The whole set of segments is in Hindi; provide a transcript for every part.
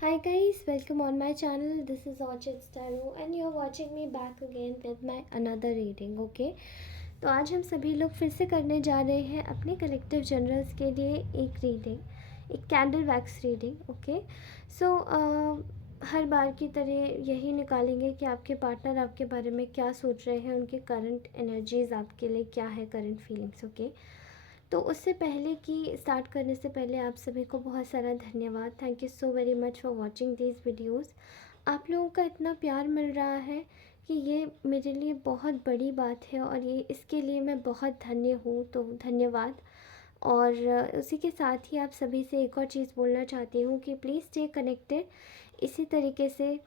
Hi guys, welcome on my channel. This is Orchid Staro and you're watching me back again with my another reading, okay? तो आज हम सभी लोग फिर से करने जा रहे हैं अपने कलेक्टिव जनरल्स के लिए एक रीडिंग, एक कैंडल वैक्स रीडिंग, ओके? सो हर बार की तरह यही निकालेंगे कि आपके पार्टनर आपके बारे में क्या सोच रहे हैं, उनके करंट एनर्जीज आपके लिए क्या है, करंट फीलिंग्स, ओके? तो उससे पहले कि स्टार्ट करने से पहले आप सभी को बहुत सारा धन्यवाद। Thank you so very much for watching these videos. आप लोगों का इतना प्यार मिल रहा है कि ये मेरे लिए बहुत बड़ी बात है और ये इसके लिए मैं बहुत धन्य हूँ, तो धन्यवाद। और उसी के साथ ही आप सभी से एक और चीज़ बोलना चाहती हूँ कि प्लीज़ स्टे कनेक्टेड इसी तरीके से।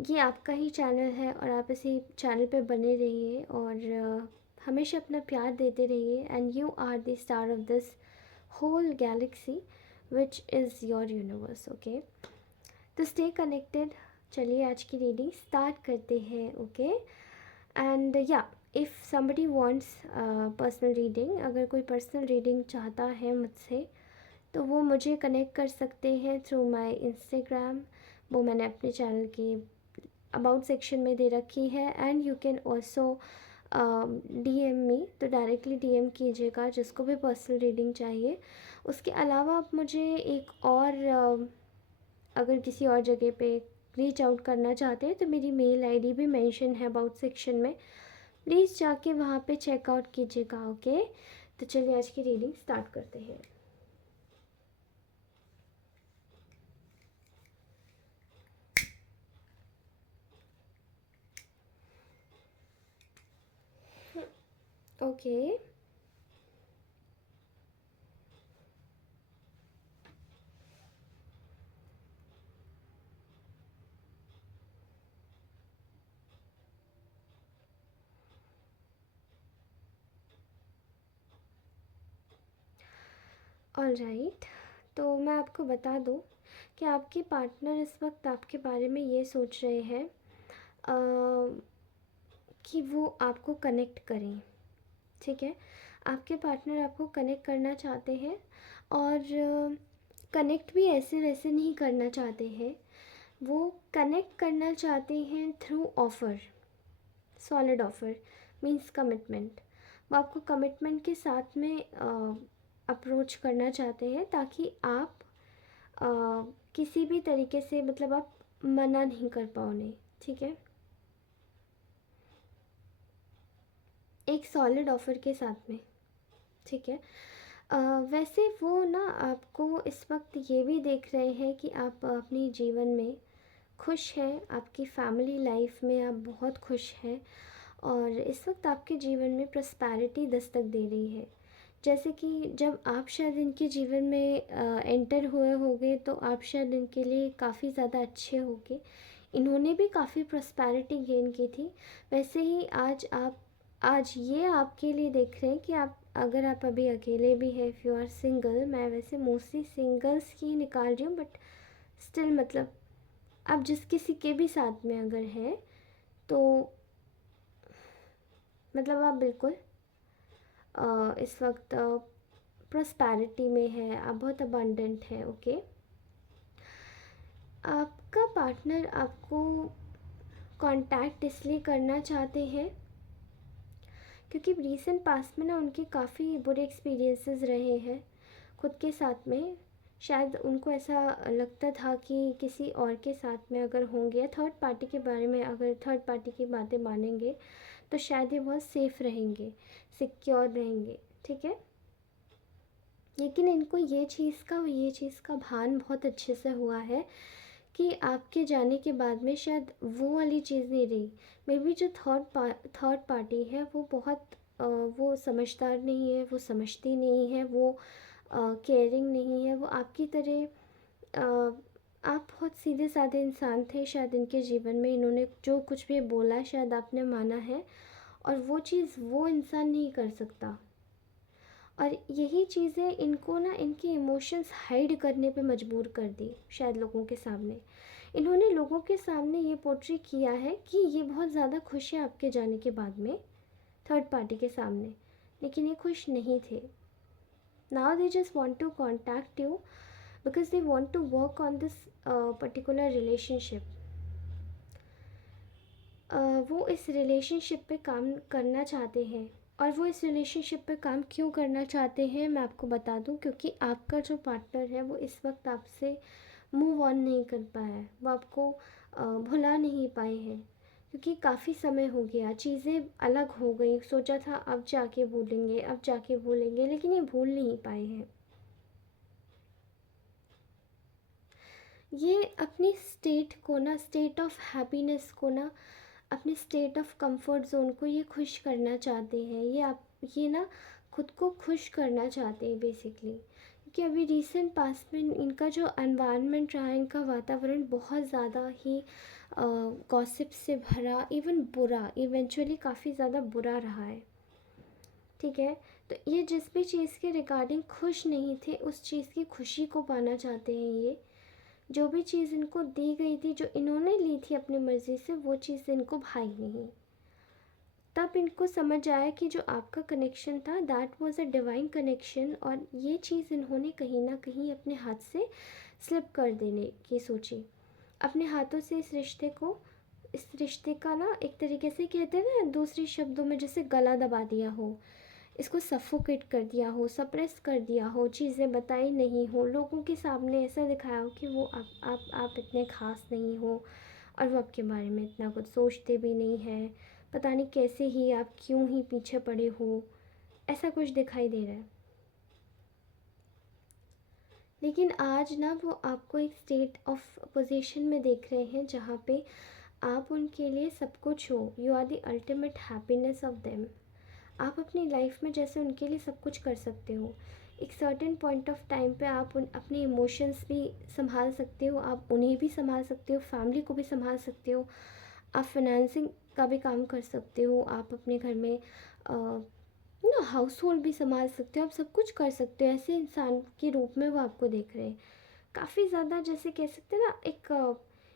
ये आपका ही चैनल है और आप इसी चैनल पे बने रहिए और हमेशा अपना प्यार देते रहिए। And you are the star of this whole galaxy which is your universe, okay? तो स्टे कनेक्टेड। चलिए आज की रीडिंग स्टार्ट करते हैं, ओके? एंड या if somebody wants personal reading, अगर कोई पर्सनल रीडिंग चाहता है मुझसे तो वो मुझे कनेक्ट कर सकते हैं थ्रू माय इंस्टाग्राम। वो मैंने अपने चैनल की अबाउट सेक्शन में दे रखी है। And you can also DM me, तो डायरेक्टली डीएम कीजिएगा जिसको भी पर्सनल रीडिंग चाहिए। उसके अलावा आप मुझे एक और अगर किसी और जगह पे रीच आउट करना चाहते हैं तो मेरी मेल आईडी भी मेंशन है अबाउट सेक्शन में। प्लीज़ जाके वहाँ पे चेकआउट कीजिएगा, ओके? तो चलिए आज की रीडिंग स्टार्ट करते हैं। Okay, all right. तो मैं आपको बता दूं कि आपके पार्टनर इस वक्त आपके बारे में ये सोच रहे हैं कि वो आपको कनेक्ट करें, ठीक है? आपके पार्टनर आपको कनेक्ट करना चाहते हैं और कनेक्ट भी ऐसे वैसे नहीं करना चाहते हैं। वो कनेक्ट करना चाहते हैं through offer, solid offer means commitment. वो आपको कमिटमेंट के साथ में अप्रोच करना चाहते हैं ताकि आप अ, किसी भी तरीके से, मतलब आप मना नहीं कर पाओ उन्हें, ठीक है? एक सॉलिड ऑफ़र के साथ में, ठीक है? अ, वैसे वो ना आपको इस वक्त ये भी देख रहे हैं कि आप अपने जीवन में खुश हैं, आपकी फैमिली लाइफ में आप बहुत खुश हैं और इस वक्त आपके जीवन में प्रॉस्पेरिटी दस्तक दे रही है। जैसे कि जब आप शायद इनके जीवन में एंटर हुए होंगे तो आप शायद इनके लिए काफ़ी ज़्यादा अच्छे होंगे। इन्होंने भी काफ़ी प्रॉस्पेरिटी गेन की थी। वैसे ही आज ये आपके लिए देख रहे हैं कि आप, अगर आप अभी अकेले भी हैं, इफ़ यू आर सिंगल, मैं वैसे मोस्टली सिंगल्स की निकाल रही हूँ, बट स्टिल मतलब आप जिस किसी के भी साथ में अगर हैं तो मतलब आप बिल्कुल इस वक्त प्रॉस्पेरिटी में है, आप बहुत अबंडेंट है, ओके? आपका पार्टनर आपको कांटेक्ट इसलिए करना चाहते हैं क्योंकि रीसेंट पास्ट में ना उनके काफ़ी बुरे एक्सपीरियंसेस रहे हैं खुद के साथ में। शायद उनको ऐसा लगता था कि किसी और के साथ में अगर होंगे या थर्ड पार्टी के बारे में, अगर थर्ड पार्टी की बातें मानेंगे तो शायद ये बहुत सेफ़ रहेंगे, सिक्योर रहेंगे, ठीक है? लेकिन इनको ये चीज़ का भान बहुत अच्छे से हुआ है कि आपके जाने के बाद में शायद वो वाली चीज़ नहीं रही। मे बी जो थर्ड पार्टी है वो बहुत वो समझदार नहीं है, वो समझती नहीं है, वो केयरिंग नहीं है, वो आपकी तरह आप बहुत सीधे साधे इंसान थे शायद इनके जीवन में। इन्होंने जो कुछ भी बोला शायद आपने माना है और वो चीज़ वो इंसान नहीं कर सकता। और यही चीज़ें इनको ना इनके इमोशंस हाइड करने पे मजबूर कर दी शायद लोगों के सामने। इन्होंने लोगों के सामने ये पोर्ट्रे किया है कि ये बहुत ज़्यादा खुश है आपके जाने के बाद में थर्ड पार्टी के सामने, लेकिन ये खुश नहीं थे। Now they just want to contact you because they want to work on this particular relationship. वो इस रिलेशनशिप पे काम करना चाहते हैं। और वो इस रिलेशनशिप पे काम क्यों करना चाहते हैं मैं आपको बता दूं, क्योंकि आपका जो पार्टनर है वो इस वक्त आपसे मूव ऑन नहीं कर पाया है, वो आपको भुला नहीं पाए हैं, क्योंकि काफ़ी समय हो गया, चीज़ें अलग हो गई, सोचा था अब जाके भूलेंगे अब जाके भूलेंगे, लेकिन ये भूल नहीं पाए हैं। ये अपनी स्टेट को ना, स्टेट ऑफ हैप्पीनेस को ना, अपने स्टेट ऑफ कंफर्ट जोन को ये खुश करना चाहते हैं। ये ना खुद को खुश करना चाहते हैं बेसिकली, क्योंकि अभी रिसेंट पास्ट में इनका जो एनवायरनमेंट रहा है, इनका वातावरण बहुत ज़्यादा ही गॉसिप से भरा, इवन बुरा, इवेंचुअली काफ़ी ज़्यादा बुरा रहा है। ठीक है, तो ये जिस भी चीज़ के रिगार्डिंग खुश नहीं थे, उस चीज़ की खुशी को पाना चाहते हैं। ये जो भी चीज़ इनको दी गई थी, जो इन्होंने ली थी अपनी मर्ज़ी से, वो चीज़ इनको भाई नहीं। तब इनको समझ आया कि जो आपका कनेक्शन था that was a divine connection, और ये चीज़ इन्होंने कहीं ना कहीं अपने हाथ से स्लिप कर देने की सोची। अपने हाथों से इस रिश्ते का ना एक तरीके से कहते हैं ना, दूसरे शब्दों में जैसे गला दबा दिया हो, इसको सफोकेट कर दिया हो, सप्रेस कर दिया हो, चीज़ें बताई नहीं हो, लोगों के सामने ऐसा दिखाया हो कि वो आप इतने ख़ास नहीं हो, और वो आपके बारे में इतना कुछ सोचते भी नहीं है, पता नहीं कैसे ही आप क्यों ही पीछे पड़े हो, ऐसा कुछ दिखाई दे रहा है। लेकिन आज ना वो आपको एक स्टेट ऑफ पोजीशन में देख रहे हैं जहाँ पे आप उनके लिए सब कुछ हो, you are the ultimate happiness of them. आप अपनी लाइफ में जैसे उनके लिए सब कुछ कर सकते हो, एक सर्टेन पॉइंट ऑफ टाइम पे आप अपने इमोशंस भी संभाल सकते हो, आप उन्हें भी संभाल सकते हो, फैमिली को भी संभाल सकते हो, आप फाइनेंसिंग का भी काम कर सकते हो, आप अपने घर में हाउस होल्ड भी संभाल सकते हो, आप सब कुछ कर सकते हो। ऐसे इंसान के रूप में वो आपको देख रहे हैं, काफ़ी ज़्यादा जैसे कह सकते हैं ना,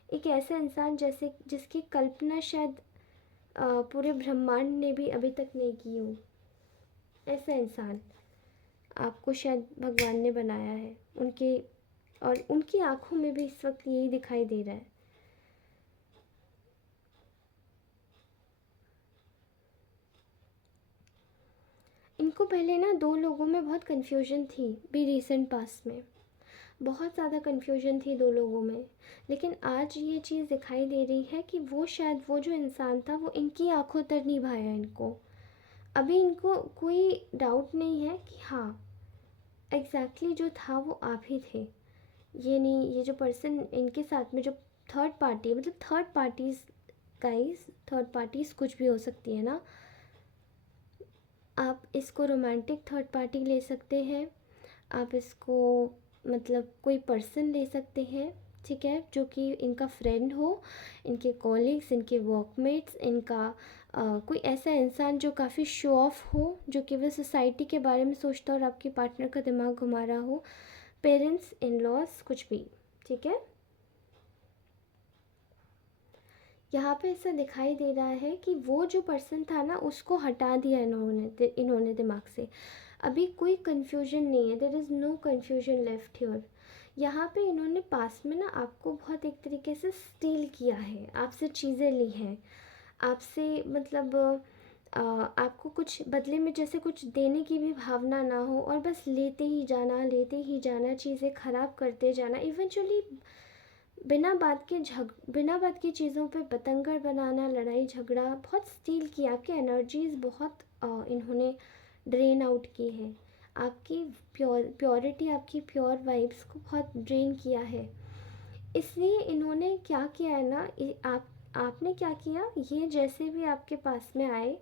एक ऐसा इंसान जैसे जिसकी कल्पना शायद पूरे ब्रह्मांड ने भी अभी तक नहीं की हो। ऐसा इंसान आपको शायद भगवान ने बनाया है, और उनकी आंखों में भी इस वक्त यही दिखाई दे रहा है। इनको पहले ना दो लोगों में बहुत कन्फ्यूजन थी, भी रिसेंट पास्ट में बहुत ज़्यादा कन्फ्यूजन थी दो लोगों में, लेकिन आज ये चीज़ दिखाई दे रही है कि वो शायद वो जो इंसान था वो इनकी आंखों तक नहीं भाया इनको। अभी इनको कोई डाउट नहीं है कि हाँ एग्जैक्टली जो था वो आप ही थे। ये नहीं, ये जो पर्सन इनके साथ में जो थर्ड पार्टी, मतलब third parties, guys third parties कुछ भी हो सकती है ना, आप इसको रोमांटिक थर्ड पार्टी ले सकते हैं, आप इसको मतलब कोई पर्सन ले सकते हैं, ठीक है, जो कि इनका फ्रेंड हो, इनके कॉलीग्स, इनके वर्कमेट्स, इनका कोई ऐसा इंसान जो काफ़ी शो ऑफ हो, जो कि वह सोसाइटी के बारे में सोचता हो और आपके पार्टनर का दिमाग घुमा रहा हो, पेरेंट्स, इन लॉज, कुछ भी, ठीक है। यहाँ पे ऐसा दिखाई दे रहा है कि वो जो पर्सन था ना उसको हटा दिया इन्होंने दिमाग से। अभी कोई कन्फ्यूजन नहीं है, there is no confusion left here. यहाँ पे इन्होंने पास में ना आपको बहुत एक तरीके से स्टील किया है, आपसे चीज़ें ली हैं, आपसे मतलब आपको कुछ बदले में जैसे कुछ देने की भी भावना ना हो, और बस लेते ही जाना, चीज़ें ख़राब करते जाना, इवेंचुअली बिना बात की चीज़ों पे बतंगड़ बनाना, लड़ाई झगड़ा, बहुत स्टील की आपकी एनर्जीज बहुत इन्होंने ड्रेन आउट की है, आपकी प्योरिटी, आपकी प्योर वाइब्स को बहुत ड्रेन किया है। इसलिए इन्होंने क्या किया है ना, आपने क्या किया, ये जैसे भी आपके पास में आए,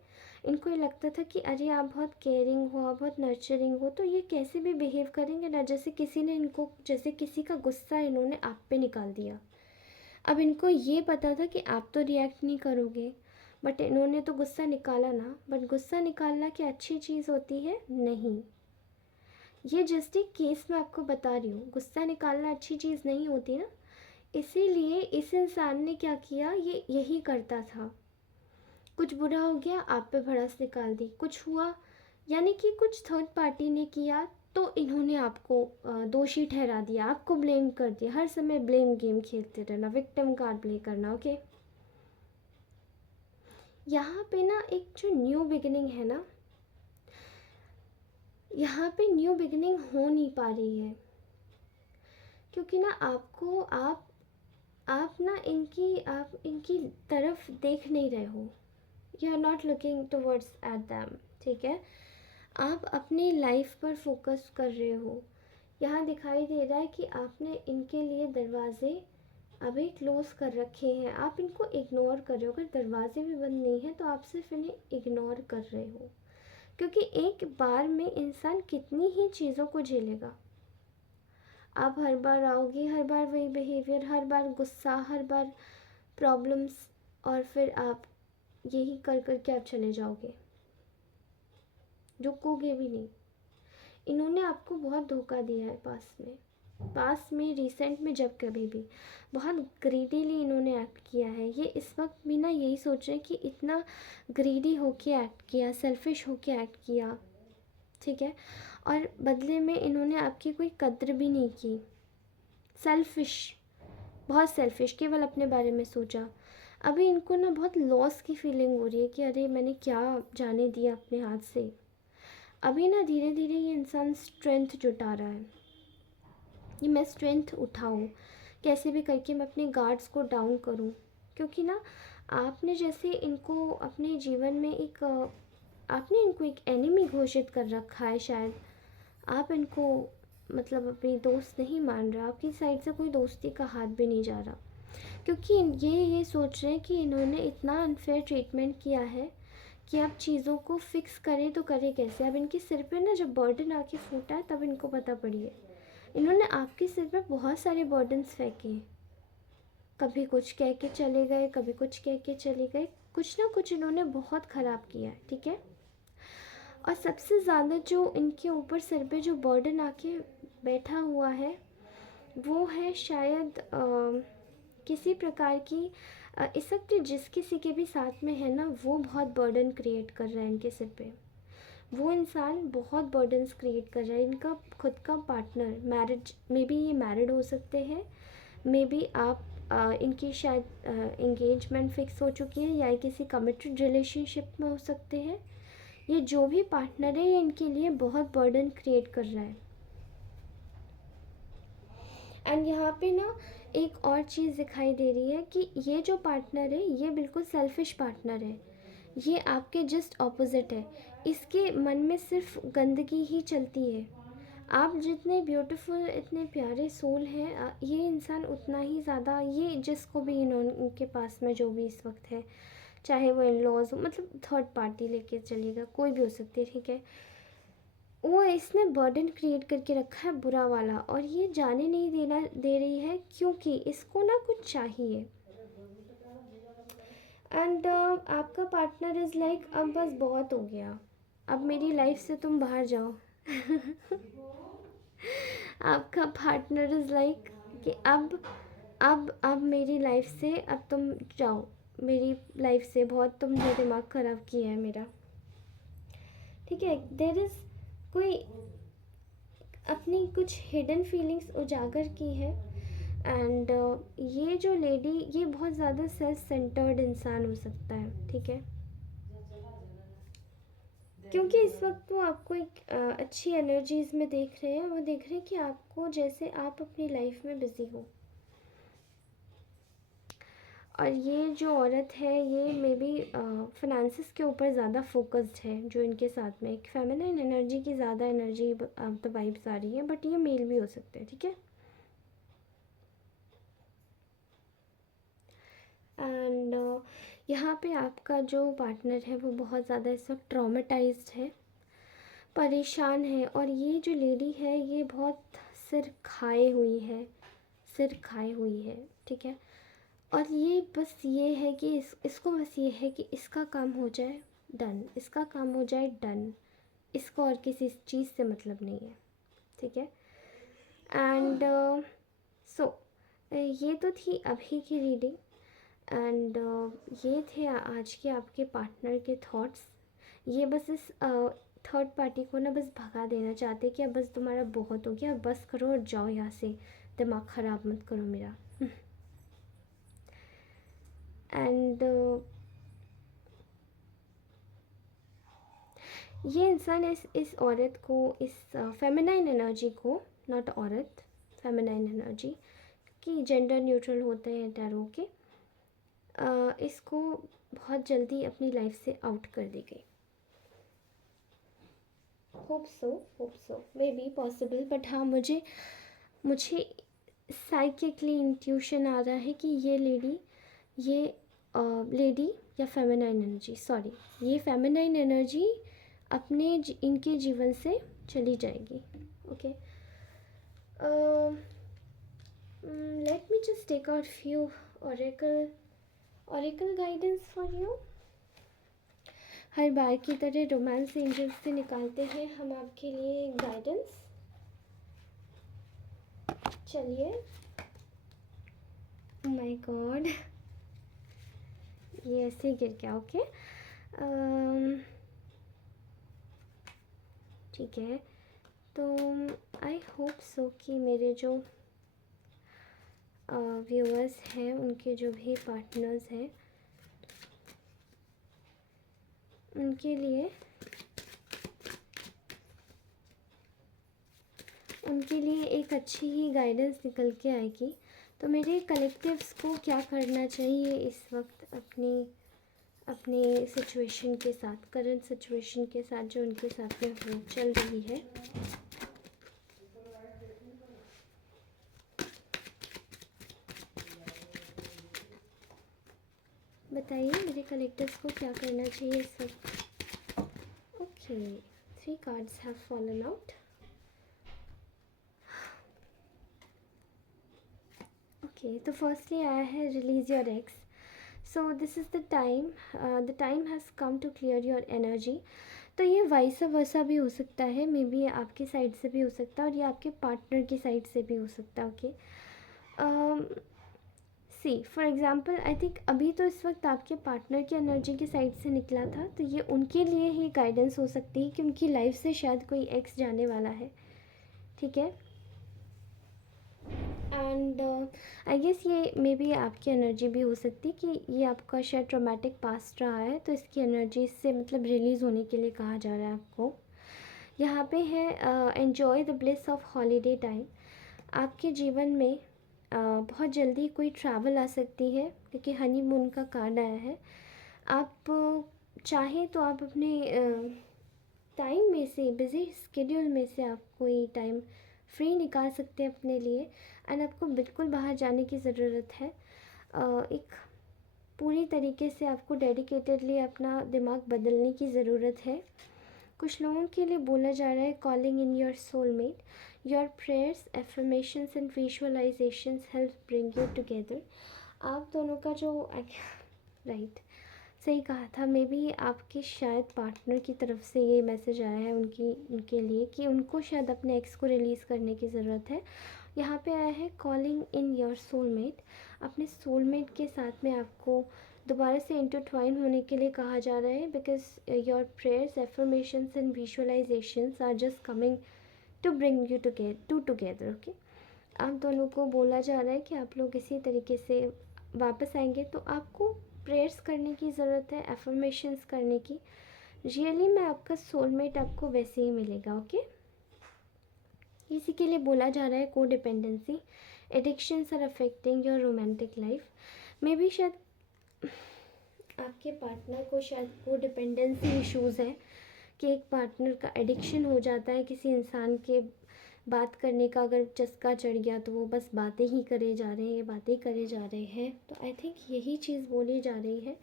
इनको ये लगता था कि अरे आप बहुत केयरिंग हो, आप बहुत नर्चरिंग हो, तो ये कैसे भी बिहेव करेंगे ना, जैसे किसी ने इनको, जैसे किसी का गुस्सा इन्होंने आप पे निकाल दिया। अब इनको ये पता था कि आप तो रिएक्ट नहीं करोगे, बट इन्होंने तो गुस्सा निकाला ना, बट गुस्सा निकालना क्या अच्छी चीज़ होती है? नहीं। ये जस्ट एक केस मैं आपको बता रही हूँ, गुस्सा निकालना अच्छी चीज़ नहीं होती ना, इसीलिए इस इंसान ने क्या किया, ये यही करता था। कुछ बुरा हो गया, आप पे भड़ास निकाल दी, कुछ हुआ, यानी कि कुछ थर्ड पार्टी ने किया तो इन्होंने आपको दोषी ठहरा दिया, आपको ब्लेम कर दिया, हर समय ब्लेम गेम खेलते रहना, विक्टिम कार्ड प्ले करना। ओके, यहाँ पे ना एक जो न्यू बिगिनिंग है ना, यहाँ पे न्यू बिगिनिंग हो नहीं पा रही है, क्योंकि ना आपको आप ना आप इनकी तरफ देख नहीं रहे हो, you are not looking towards at them. ठीक है, आप अपनी लाइफ पर फोकस कर रहे हो। यहाँ दिखाई दे रहा है कि आपने इनके लिए दरवाजे अभी क्लोज कर रखे हैं, आप इनको इग्नोर कर रहे हो। अगर दरवाजे भी बंद नहीं हैं तो आप सिर्फ इन्हें इग्नोर कर रहे हो, क्योंकि एक बार में इंसान कितनी ही चीज़ों को झेलेगा। आप हर बार आओगे, हर बार वही बिहेवियर, हर बार गुस्सा, हर बार प्रॉब्लम्स, और फिर आप यही कर कर के आप चले जाओगे, रुकोगे भी नहीं। इन्होंने आपको बहुत धोखा दिया है पास्ट में रिसेंट में, जब कभी भी बहुत ग्रीडीली इन्होंने एक्ट किया है। ये इस वक्त भी ना यही सोच रहे हैं कि इतना ग्रीडी होके एक्ट किया, सेल्फिश होके एक्ट किया। ठीक है, और बदले में इन्होंने आपकी कोई कद्र भी नहीं की। सेल्फिश, बहुत सेल्फिश, केवल अपने बारे में सोचा। अभी इनको ना बहुत लॉस की फीलिंग हो रही है कि अरे मैंने क्या जाने दिया अपने हाथ से। अभी ना धीरे धीरे ये इंसान स्ट्रेंथ जुटा रहा है, ये मैं स्ट्रेंथ उठाऊं, कैसे भी करके मैं अपने गार्ड्स को डाउन करूं। क्योंकि ना आपने जैसे इनको अपने जीवन में आपने इनको एक एनिमी घोषित कर रखा है शायद। आप इनको मतलब अपनी दोस्त नहीं मान रहा, आपकी साइड से कोई दोस्ती का हाथ भी नहीं जा रहा, क्योंकि ये सोच रहे हैं कि इन्होंने इतना अनफेयर ट्रीटमेंट किया है कि आप चीज़ों को फिक्स करें तो करें कैसे। अब इनके सिर पे ना जब बर्डन आके फूटा है तब इनको पता पड़ी है। इन्होंने आपके सिर पे बहुत सारे बर्डन्स फेंके हैं, कभी कुछ कह के चले गए, कभी कुछ कह के चले गए, कुछ ना कुछ इन्होंने बहुत ख़राब किया है। ठीक है, और सबसे ज़्यादा जो इनके ऊपर सिर पे जो बर्डन आके बैठा हुआ है वो है शायद किसी प्रकार की इस वक्त जिस किसी के भी साथ में है ना, वो बहुत बर्डन क्रिएट कर रहा है इनके सिर पे। वो इंसान बहुत बर्डन्स क्रिएट कर रहा है। इनका खुद का पार्टनर मैरिज, मे बी ये मैरिड हो सकते हैं, मे बी आप इनकी शायद एंगेजमेंट फिक्स हो चुकी है, या ये किसी कमिटेड रिलेशनशिप में हो सकते हैं। ये जो भी पार्टनर है ये इनके लिए बहुत बर्डन क्रिएट कर रहा है। एंड यहाँ पे ना एक और चीज़ दिखाई दे रही है कि ये जो पार्टनर है ये बिल्कुल सेल्फिश पार्टनर है, ये आपके जस्ट ऑपोजिट है। इसके मन में सिर्फ गंदगी ही चलती है। आप जितने ब्यूटीफुल, इतने प्यारे सोल हैं, ये इंसान उतना ही ज़्यादा, ये जिसको भी इनके पास में जो भी इस वक्त है, चाहे वो इन लॉज हो, मतलब थर्ड पार्टी लेके चलेगा, कोई भी हो सकती है। ठीक है, वो इसने बर्डन क्रिएट करके रखा है बुरा वाला, और ये जाने नहीं दे रही है, क्योंकि इसको ना कुछ चाहिए। एंड आपका पार्टनर इज़ लाइक अब बस बहुत हो गया, अब मेरी लाइफ से तुम बाहर जाओ। आपका पार्टनर इज़ लाइक कि अब मेरी लाइफ से अब तुम जाओ, मेरी लाइफ से बहुत तुमने दिमाग ख़राब किया है मेरा। ठीक है, देयर इज़ कोई अपनी कुछ हिडन फीलिंग्स उजागर की है। एंड ये जो लेडी, ये बहुत ज़्यादा सेल्फ सेंटर्ड इंसान हो सकता है। ठीक है, क्योंकि इस वक्त वो आपको एक अच्छी एनर्जीज़ में देख रहे हैं, वो देख रहे हैं कि आपको जैसे आप अपनी लाइफ में बिज़ी हो। और ये जो औरत है ये मे बी फिनेंसेस के ऊपर ज़्यादा फोकस्ड है, जो इनके साथ में एक फेमिनिन एनर्जी की ज़्यादा एनर्जी द वाइब्स आ रही है, बट ये मेल भी हो सकते हैं। ठीक है, एंड यहाँ पे आपका जो पार्टनर है वो बहुत ज़्यादा इस वक्त ट्रॉमेटाइज्ड है, परेशान है। और ये जो लेडी है ये बहुत सिर खाए हुई है, सिर खाए हुई है। ठीक है, और ये बस ये है कि इसको बस ये है कि इसका काम हो जाए डन, इसका काम हो जाए डन, इसको और किसी चीज़ से मतलब नहीं है। ठीक है, एंड सो ये तो थी अभी की रीडिंग। एंड ये थे आज के आपके पार्टनर के थॉट्स। ये बस थर्ड पार्टी को ना बस भगा देना चाहते कि अब बस तुम्हारा बहुत हो गया, बस करो और जाओ यहाँ से, दिमाग ख़राब मत करो मेरा। एंड ये इंसान इस औरत को, इस फेमिनाइन एनर्जी को, नॉट औरत, फेमिनाइन एनर्जी कि जेंडर न्यूट्रल होते हैं टैरो के, इसको बहुत जल्दी अपनी लाइफ से आउट कर दी गई। Hope so may be possible, but हाँ मुझे साइकिकली इंट्यूशन आ रहा है कि ये लेडी या फेमिनाइन एनर्जी, सॉरी, ये फेमिनाइन एनर्जी इनके जीवन से चली जाएगी। Okay, let me just take out few oracle guidance for you। हर बार की तरह रोमांस एंजल्स से निकालते हैं हम आपके लिए गाइडेंस। चलिए, माय गॉड, ये ऐसे गिर गया। ओके, ठीक है, तो आई होप सो कि मेरे जो व्यूअर्स हैं, उनके जो भी पार्टनर्स हैं, उनके लिए एक अच्छी ही गाइडेंस निकल के आएगी। तो मेरे कलेक्टिव्स को क्या करना चाहिए इस वक्त अपने सिचुएशन के साथ, करंट सिचुएशन के साथ जो उनके साथ में हो चल रही है। बताइए मेरे कलेक्टर्स को क्या करना चाहिए इस वक्त। Okay, 3 cards have fallen out. Okay, तो फर्स्टली आया है release your ex. So this is the time has come to clear your energy. तो ये वाइस वर्सा भी हो सकता है, मे बी आपकी साइड से भी हो सकता है और ये आपके पार्टनर की साइड से भी हो सकता है। Okay, see for example, I think अभी तो इस वक्त आपके पार्टनर की एनर्जी की साइड से निकला था, तो ये उनके लिए ही गाइडेंस हो सकती है कि उनकी लाइफ से शायद कोई एक्स जाने वाला है। ठीक है, एंड आई गेस ये मे बी आपकी एनर्जी भी हो सकती है कि ये आपका शायद ट्रॉमेटिक पास्ट रहा है, तो इसकी एनर्जी से मतलब रिलीज़ होने के लिए कहा जा रहा है आपको। यहाँ पे है enjoy the bliss of holiday time. आपके जीवन में बहुत जल्दी कोई ट्रैवल आ सकती है क्योंकि हनीमून का कार्ड आया है। आप चाहें तो आप अपने टाइम में से, बिज़ी स्केड्यूल में से आप कोई टाइम फ्री निकाल सकते हैं अपने लिए, एंड आपको बिल्कुल बाहर जाने की ज़रूरत है। एक पूरी तरीके से आपको डेडिकेटेडली अपना दिमाग बदलने की ज़रूरत है। कुछ लोगों के लिए बोला जा रहा है calling in your soulmate, your prayers, affirmations and visualisations help bring you together. आप दोनों का जो राइट सही कहा था, मे बी आपके शायद पार्टनर की तरफ से ये मैसेज आया है उनके लिए कि उनको शायद अपने एक्स को रिलीज़ करने की ज़रूरत है। यहाँ पे आया है कॉलिंग इन योर सोलमेट। अपने सोलमेट के साथ में आपको दोबारा से इंटरट्वाइन होने के लिए कहा जा रहा है, because your prayers, affirmations and visualisations are just coming to bring you together. Okay, आप दोनों को बोला जा रहा है कि आप लोग इसी तरीके से वापस आएंगे, तो आपको प्रेयर्स करने की ज़रूरत है, एफर्मेशंस करने की। रियली में आपका सोलमेट आपको वैसे ही मिलेगा। ओके, इसी के लिए बोला जा रहा है को dependency, addictions are affecting your romantic life. Maybe शायद आपके पार्टनर को शायद को डिपेंडेंसी इश्यूज़ है कि एक पार्टनर का एडिक्शन हो जाता है किसी इंसान के बात करने का, अगर चस्का चढ़ गया तो वो बस बातें ही करे जा रहे हैं, बातें करे जा रहे हैं। तो आई थिंक यही चीज़ बोली जा रही है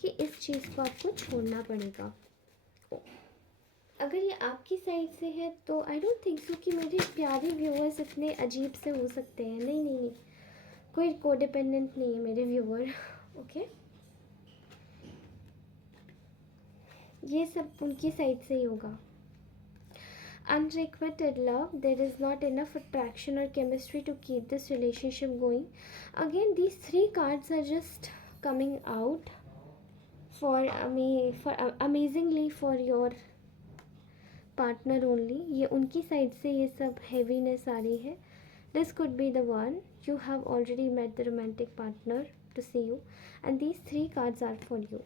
कि इस चीज़ को आपको छोड़ना पड़ेगा। अगर ये आपकी साइड से है तो आई डोंट थिंक सो कि मेरे प्यारे व्यूअर्स इतने अजीब से हो सकते हैं। नहीं नहीं नहीं, कोई कोडिपेंडेंट नहीं है मेरे व्यूअर। ओके, ये सब उनकी साइड से ही होगा। Unrequited love, there is not enough attraction or chemistry to keep this relationship going. Again, these 3 cards are just coming out for amazingly for your partner only, ये उनकी साइड से ये सब हैवीनेस आ रही है. This could be the one. You have already met the romantic partner to see you and these 3 cards are for you.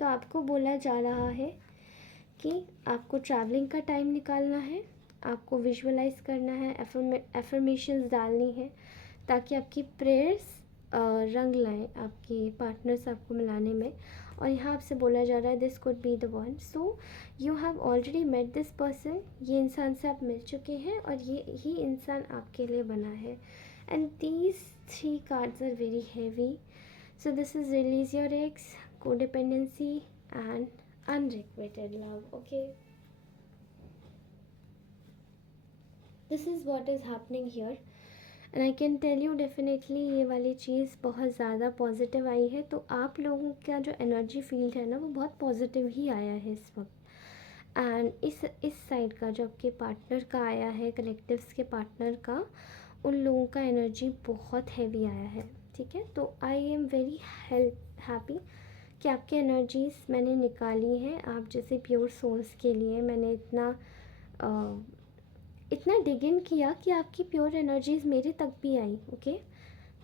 तो आपको बोला जा रहा है कि आपको ट्रैवलिंग का टाइम निकालना है, आपको विजुअलाइज करना है, एफर्मेशंस डालनी है ताकि आपकी प्रेयर्स रंग लाएं आपके पार्टनर्स आपको मिलाने में. और यहाँ आपसे बोला जा रहा है this could be the one. So you have already met this person. ये इंसान से आप मिल चुके हैं और ये ही इंसान आपके लिए बना है. And these 3 cards are very heavy. So this is release your ex, codependency and unrequited love. Okay, this is what is happening here and I can tell you definitely ये वाली चीज़ बहुत ज़्यादा पॉजिटिव आई है. तो आप लोगों का जो एनर्जी फील्ड है ना वो बहुत पॉजिटिव ही आया है इस वक्त. एंड इस साइड का जो आपके पार्टनर का आया है, कलेक्टिव्स के पार्टनर का, उन लोगों का एनर्जी बहुत हैवी आया है. ठीक है, तो आई एम वेरी हैप्पी कि आपकी एनर्जीज़ मैंने निकाली हैं. आप जैसे प्योर सोल्स के लिए मैंने इतना डिग इन किया कि आपकी प्योर एनर्जीज़ मेरे तक भी आई. Okay,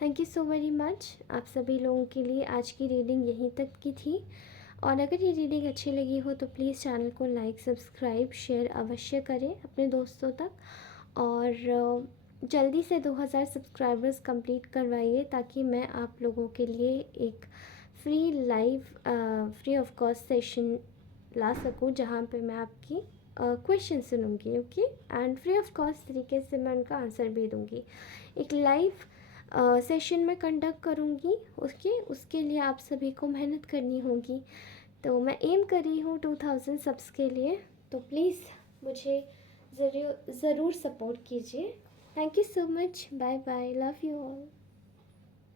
thank you so very much. आप सभी लोगों के लिए आज की रीडिंग यहीं तक की थी. और अगर ये रीडिंग अच्छी लगी हो तो प्लीज़ चैनल को लाइक, सब्सक्राइब, शेयर अवश्य करें अपने दोस्तों तक. और जल्दी से 2000 सब्सक्राइबर्स कंप्लीट करवाइए ताकि मैं आप लोगों के लिए एक फ्री ऑफ कॉस्ट सेशन ला सकूं जहां पे मैं आपकी क्वेश्चन सुनूंगी. Okay, and free of cost तरीके से मैं उनका आंसर भी दूंगी. एक लाइव सेशन में कंडक्ट करूंगी. उसके लिए आप सभी को मेहनत करनी होगी. तो मैं एम कर रही हूँ 2000 सब्स के लिए. तो प्लीज़ मुझे ज़रूर सपोर्ट कीजिए. Thank you so much. Bye bye. Love you all.